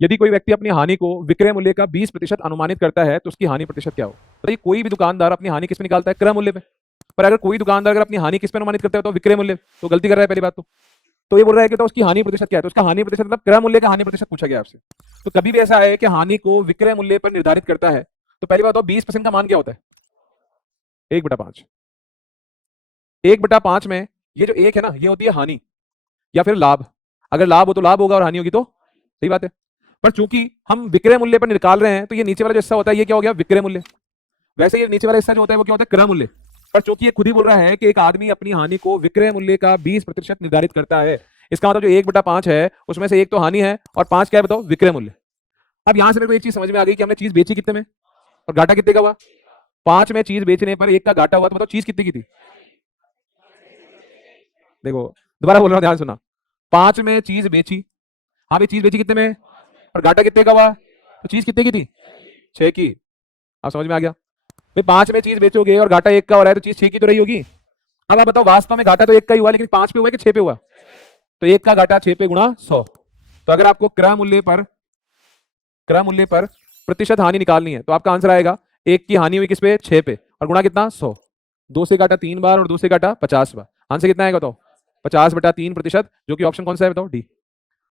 यदि कोई व्यक्ति अपनी हानि को विक्रय मूल्य का 20% अनुमानित करता है तो उसकी हानि प्रतिशत क्या हो? तो ये कोई भी दुकानदार अपनी हानि किस पे निकालता है? क्रय मूल्य पे। पर अगर कोई दुकानदार अगर अपनी हानि किस पे अनुमानित करता है तो विक्रय मूल्य, तो गलती कर रहा है पहली बात तो ये बोल रहा है कि तो उसकी हानि प्रतिशत क्या है? तो उसका हानि प्रतिशत मतलब क्रय मूल्य का हानि प्रतिशत पूछा गया आपसे। तो कभी भी ऐसा है कि हानि को विक्रय मूल्य पर निर्धारित करता है, तो पहली बात तो 20% का मान क्या होता है? 1/5। 1/5 में ये जो एक है ना, ये होती है हानि या फिर लाभ। अगर लाभ हो तो लाभ होगा और हानि होगी तो सही बात है। पर चूंकि हम विक्रय मूल्य पर निकाल रहे हैं तो ये नीचे वाला जो हिस्सा होता है ये क्या हो गया? विक्रय मूल्य। वैसे ये नीचे वाला हिस्सा जो होता है वो क्या होता है? क्रय मूल्य। पर चूंकि ये खुद ही बोल रहा है कि एक आदमी अपनी हानि को विक्रय मूल्य का 20% निर्धारित करता है, इसका मतलब जो 1/5 है उसमें से एक तो हानि है और 5 क्या है बताओ? विक्रय मूल्य। अब यहां से मेरे को एक चीज समझ में आ गई कि हमने चीज बेची कितने में और घाटा कितने का हुआ? 5 में चीज बेचने पर 1 का घाटा हुआ, तो बताओ चीज कितने की थी? देखो दोबारा बोल रहा हूं, ध्यान सुना। 5 में चीज बेची, हाँ भाई चीज बेची कितने में और घाटा कितने का हुआ? तो चीज कितने की थी? 6 की। अब समझ में आ गया भाई? 5 में चीज बेचोगे और घाटा 1 का हो रहा है तो चीज 6 की तो रही होगी। अब आप बताओ वास्तव में घाटा तो 1 का ही हुआ, लेकिन 5 पे हुआ कि 6 पे हुआ? तो 1 का घाटा 6 पे गुणा 100। तो अगर आपको क्रय मूल्य पर प्रतिशत हानि निकालनी है तो आपका आंसर आएगा 1 की हानि हुई किस पे? 6 पे, और गुणा कितना? 100। 2 से काटा 3 बार और 2 से काटा 50 बार। आंसर कितना आएगा बताओ? 50/3%, जो कि ऑप्शन कौन सा है बताओ? डी।